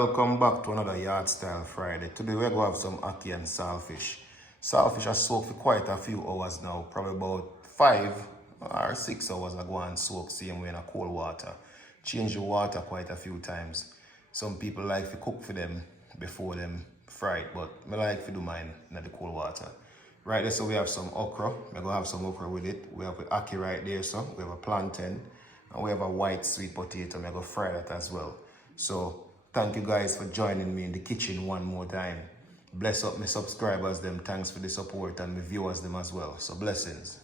Welcome back to another Yard Style Friday. Today we're going to have some ackee and saltfish. Saltfish are soaked for quite a few hours now, probably about 5 or 6 hours ago and soak same way in a cold water. Change the water quite a few times. Some people like to cook for them before them fry it, but I like to do mine in the cold water. Right there, so we have some okra. We're going to have some okra with it. We have the ackee right there, so we have a plantain. And we have a white sweet potato. We're going to fry that as well. So thank you guys for joining me in the kitchen one more time. Bless up my subscribers them. Thanks for the support and my viewers them as well. So blessings.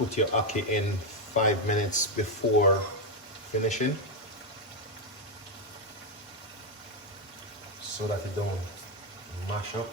put your ackee in 5 minutes before finishing, so that it don't mash up.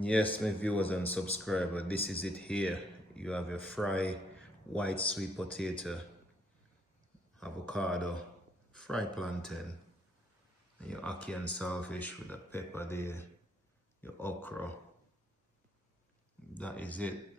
Yes, my viewers and subscribers, this is it here. You have your fried white sweet potato, avocado, fried plantain, and your ackee and saltfish with the pepper there, your okra. That is it.